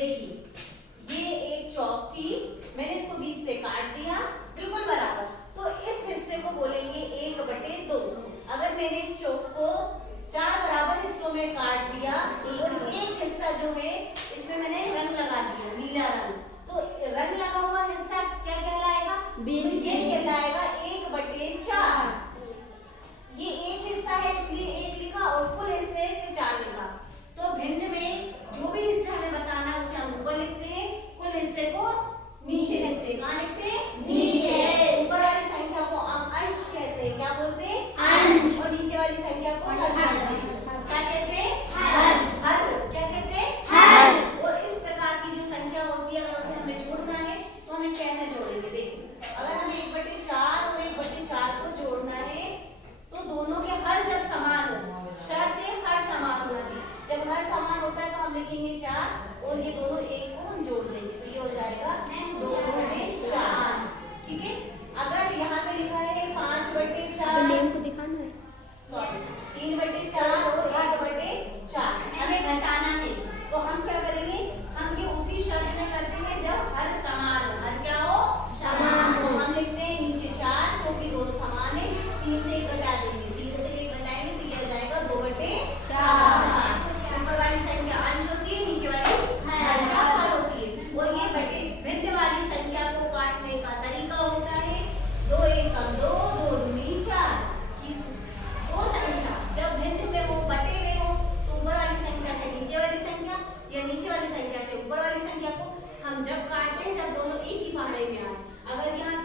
देखिए ये एक चौक थी, मैंने इसको 20 से काट दिया बिल्कुल बराबर, तो इस हिस्से को बोलेंगे 1/2। अगर मैंने इस चौक को 4 बराबर हिस्सों में काट दिया और एक हिस्सा जो है इसमें मैंने रंग लगा दिया नीला रंग, तो रंग लगा हुआ हिस्सा क्या कहलाएगा? तो ये कहलाएगा 1/4। ये एक हिस्सा है इसलिए 1 लिखा और कुल हिस्से के 4 लिखा। तो भिन्न में जो भी हिस्सा हमें बताना है उसे हम ऊपर लिखते हैं, कुल हिस्से को नीचे लिखते हैं। कहाँ लिखते हैं? नीचे। ऊपर वाली संख्या को हम अंश कहते हैं। क्या बोलते हैं? अंश। और नीचे वाली संख्या को हर कहते हैं। क्या कहते हैं? हर। हर क्या कहते हैं? हर। और इस प्रकार की जो संख्या होती है अगर उसे हमें जोड़ना है तो हमें कैसे जोड़ेंगे? देखो अगर हमें 1/4 और 1/4 को जोड़ना है तो दोनों के हर जब समान हो, शर्त है हर समान होना चाहिए। जब हर समान होता है तो हम लिखेंगे 4 और ये दोनों एक को हम जोड़ देंगे तो ये हो जाएगा 2/4। ठीक है। अगर यहाँ पे लिखा है 5/4 नेम को दिखाना है, सॉरी 3/4 और 1/4 हमें घटाना है तो हम क्या करेंगे? हम ये उसी शर्त में करते हैं जब हर समान हो। हर क्या हो? समान। तो हम लिखते हैं नीचे 4 क्योंकि दोनों समान है, 3 से 1 घटा देंगे, 3 से 1 घटाएंगे तो ये हो जाएगा 2/4। ऊपर वाली संख्या अंश होती है, नीचे वाली संख्या हर होती है। और ये बटे भिन्न वाली संख्या को काटने का तरीका होता है 2 1 2 2 दूनी 4 की दो संख्या जब भिन्न में हो, बटे में हो तो ऊपर वाली संख्या से नीचे वाली संख्या या नीचे वाली संख्या से ऊपर वाली संख्या को हम जब काटते हैं जब दोनों एक ही पहाड़े में आए। अगर यहाँ